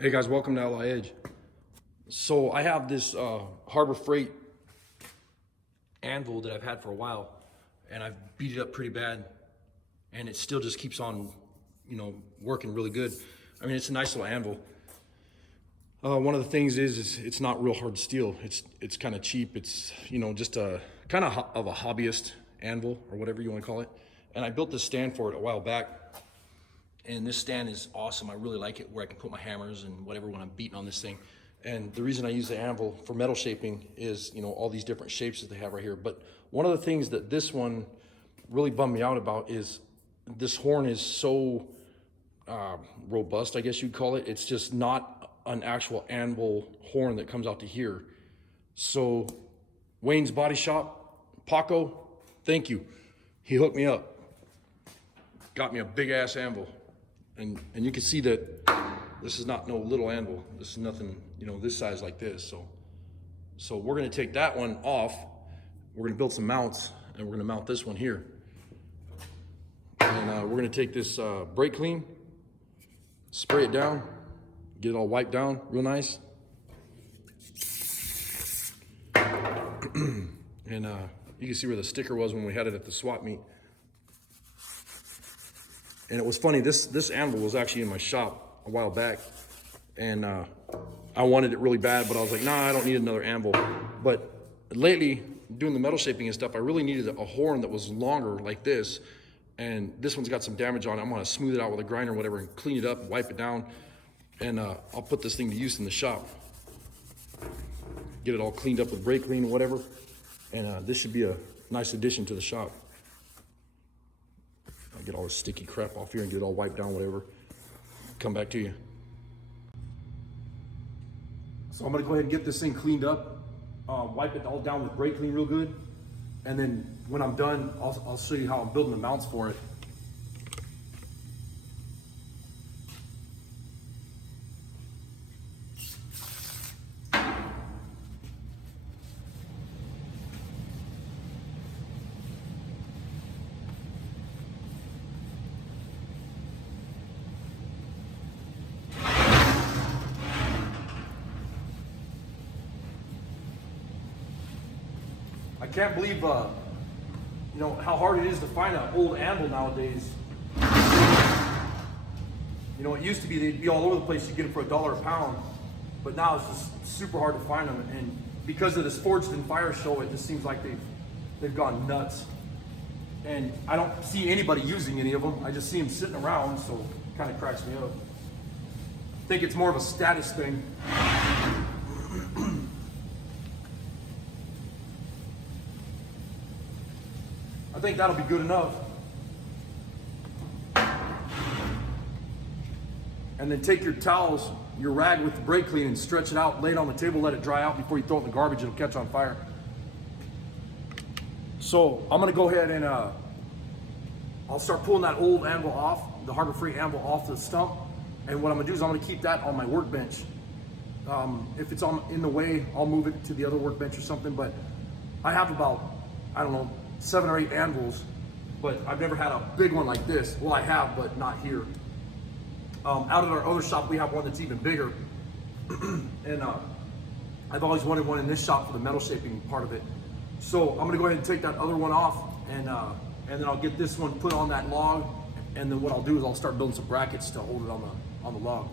Hey guys, welcome to Ally Edge. So I have this Harbor Freight anvil that I've had for a while, and I've beat it up pretty bad, and it still just keeps on, working really good. I mean, it's a nice little anvil. One of the things is it's not real hard steel. It's kind of cheap. It's just a kind of a hobbyist anvil or whatever you want to call it. And I built this stand for it a while back. And this stand is awesome. I really like it, where I can put my hammers and whatever when I'm beating on this thing. And the reason I use the anvil for metal shaping is, all these different shapes that they have right here. But one of the things that this one really bummed me out about is this horn is so robust, I guess you'd call it. It's just not an actual anvil horn that comes out to here. So Wayne's Body Shop, Paco, thank you. He hooked me up, got me a big ass anvil. And you can see that this is not no little anvil. This is nothing, this size like this. So we're gonna take that one off. We're gonna build some mounts, and we're gonna mount this one here. And we're gonna take this brake clean, spray it down, get it all wiped down real nice. And you can see where the sticker was when we had it at the swap meet. And it was funny, this anvil was actually in my shop a while back, and I wanted it really bad, but I was like, nah, I don't need another anvil. But lately, doing the metal shaping and stuff, I really needed a horn that was longer like this, and this one's got some damage on it. I'm gonna smooth it out with a grinder or whatever and clean it up, wipe it down, and I'll put this thing to use in the shop. Get it all cleaned up with brake clean or whatever, and this should be a nice addition to the shop. I'll get all this sticky crap off here and get it all wiped down, whatever. Come back to you. So I'm gonna go ahead and get this thing cleaned up, wipe it all down with brake clean real good. And then when I'm done, I'll show you how I'm building the mounts for it. I can't believe, how hard it is to find an old anvil nowadays. It used to be they'd be all over the place. You get them for $1 a pound, but now it's just super hard to find them. And because of this Forged in Fire show, it just seems like they've gone nuts. And I don't see anybody using any of them. I just see them sitting around, so it kind of cracks me up. I think it's more of a status thing. I think that'll be good enough. And then take your towels, your rag with the brake clean, and stretch it out, lay it on the table, let it dry out before you throw it in the garbage. It'll catch on fire. So I'm gonna go ahead and I'll start pulling that old anvil off, the Harbor Freight anvil off the stump. And what I'm gonna do is I'm gonna keep that on my workbench. If it's in the way, I'll move it to the other workbench or something. But I have about, 7 or 8 anvils, but I've never had a big one like this. Well, I have, but not here. Out at our other shop, we have one that's even bigger. And I've always wanted one in this shop for the metal shaping part of it. So I'm gonna go ahead and take that other one off, and then I'll get this one put on that log. And then what I'll do is I'll start building some brackets to hold it on the log.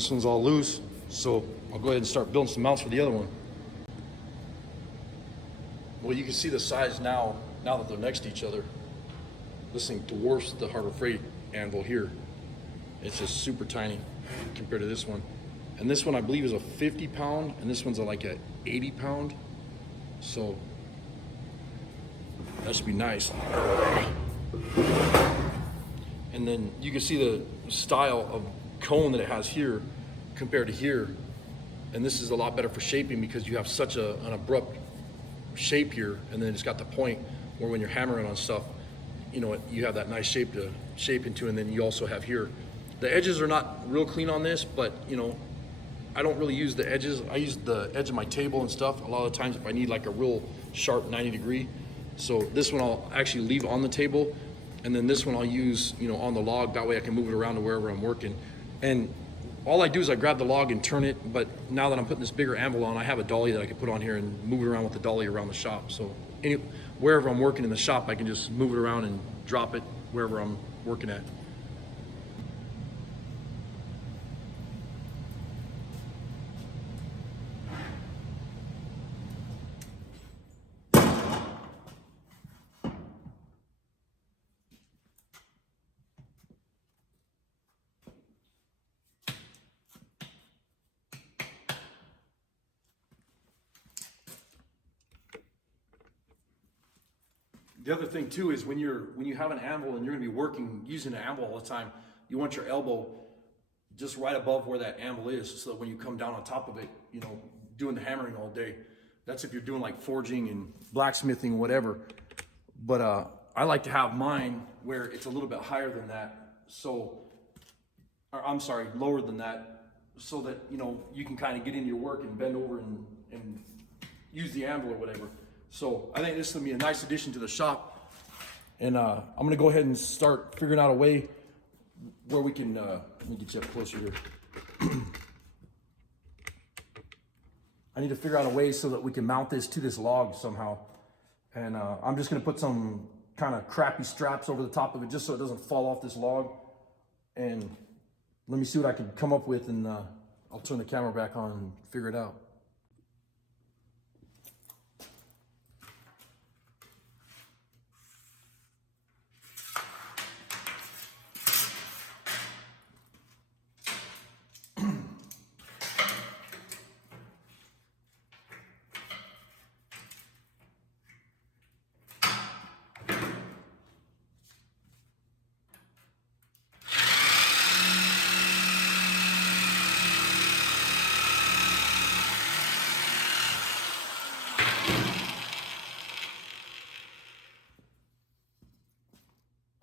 This one's all loose, so I'll go ahead and start building some mounts for the other one. Well, you can see the size now that they're next to each other. This thing dwarfs the Harbor Freight anvil here. It's just super tiny compared to this one. And this one I believe is a 50 pound, and this one's like a 80 pound. So that should be nice. And then you can see the style of cone that it has here compared to here. And this is a lot better for shaping because you have such an abrupt shape here, and then it's got the point where when you're hammering on stuff, you know, you have that nice shape to shape into. And then you also have here, the edges are not real clean on this, but you know, I don't really use the edges. I use the edge of my table and stuff a lot of the times if I need like a real sharp 90 degree. So this one I'll actually leave on the table, and then this one I'll use, you know, on the log. That way I can move it around to wherever I'm working. And all I do is I grab the log and turn it, but now that I'm putting this bigger anvil on, I have a dolly that I can put on here and move it around with the dolly around the shop. So wherever I'm working in the shop, I can just move it around and drop it wherever I'm working at. The other thing too is when you have an anvil and you're gonna be working using an anvil all the time, you want your elbow just right above where that anvil is, so that when you come down on top of it, you know, doing the hammering all day. That's if you're doing like forging and blacksmithing, whatever. But I like to have mine where it's a little bit higher than that, so, or I'm sorry, lower than that, so that, you know, you can kind of get into your work and bend over and use the anvil or whatever. So I think this will be a nice addition to the shop. And I'm gonna go ahead and start figuring out a way where we can, let me get you up closer here. I need to figure out a way so that we can mount this to this log somehow. And I'm just gonna put some kind of crappy straps over the top of it just so it doesn't fall off this log. And let me see what I can come up with, and I'll turn the camera back on and figure it out.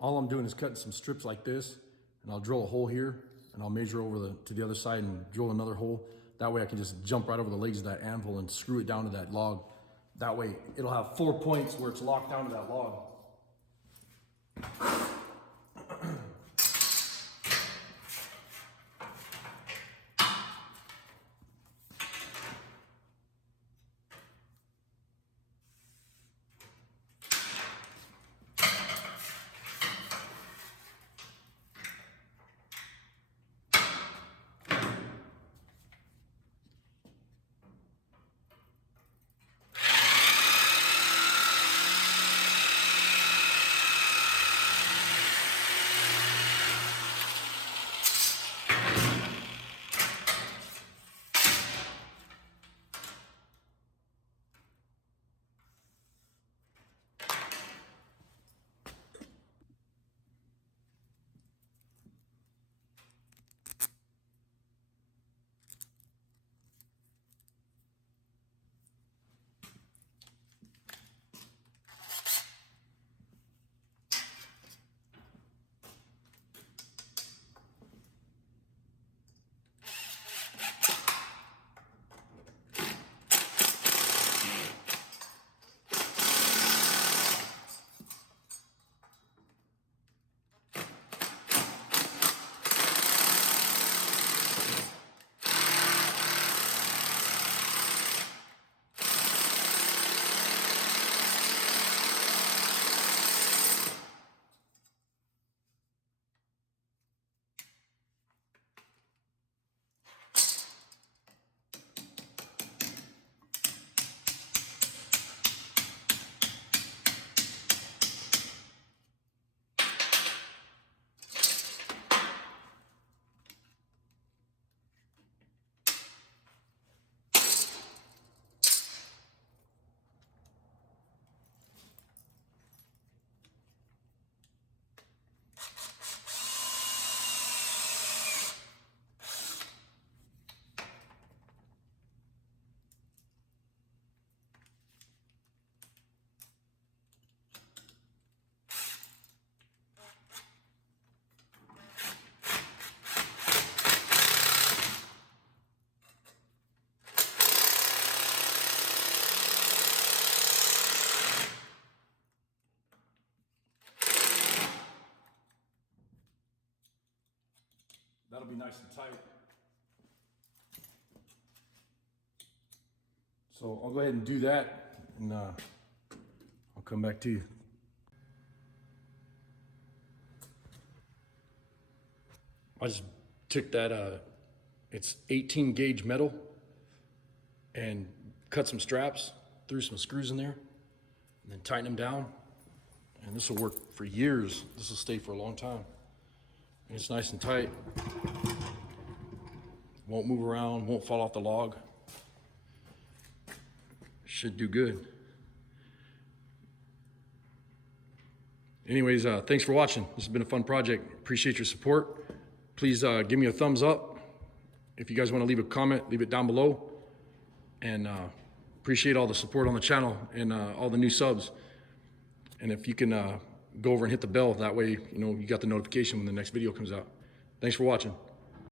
All I'm doing is cutting some strips like this, and I'll drill a hole here, and I'll measure over to the other side and drill another hole. That way I can just jump right over the legs of that anvil and screw it down to that log. That way it'll have 4 points where it's locked down to that log. That'll be nice and tight. So I'll go ahead and do that, and I'll come back to you. I just took that, it's 18 gauge metal, and cut some straps, threw some screws in there, and then tighten them down. And this will work for years. This will stay for a long time. And it's nice and tight. Won't move around, won't fall off the log. Should do good. Anyways, thanks for watching. This has been a fun project. Appreciate your support. Please give me a thumbs up. If you guys want to leave a comment, leave it down below. And appreciate all the support on the channel and all the new subs. And if you can go over and hit the bell, that way you got the notification when the next video comes out. Thanks for watching.